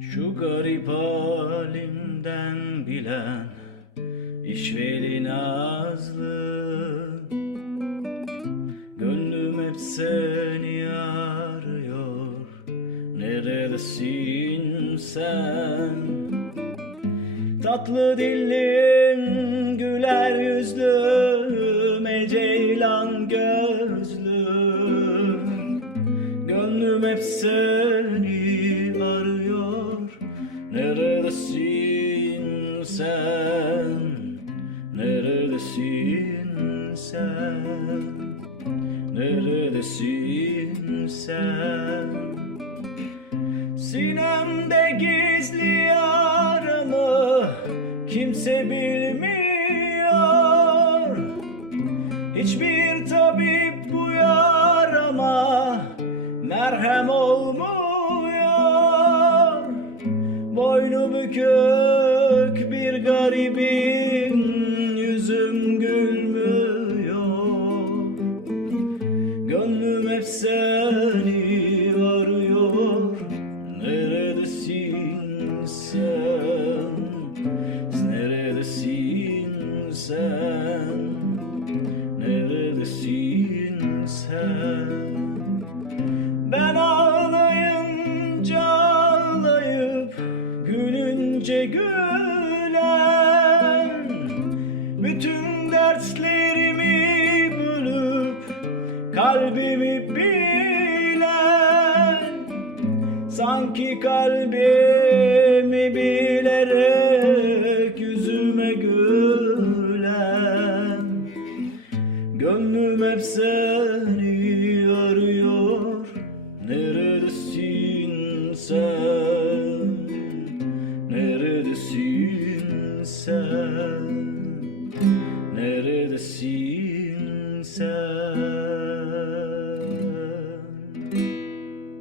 Şu garip halimden bilen işveli nazlı. Gönlüm hep seni arıyor. Neredesin sen? Tatlı dillim, güler yüzlüm, eceylan gözlüm. Gönlüm hep seni sen? Neredesin sen? Neredesin sen? Sinemde gizli yaramı kimse bilmiyor Hiçbir tabip bu yarama merhem olmuyor Boynu bükük garibim yüzüm gülmüyor Gönlüm hep arıyor Neredesin sen? Neredesin sen? Neredesin sen? Ben ağlayınca ağlayıp Gülünce gülen Bütün derslerimi bölüp Kalbimi bilen Sanki kalbimi bilerek Yüzüme gülen Gönlüm hep seni arıyor Neredesin sen? Neredesin sen? Neredesin sen?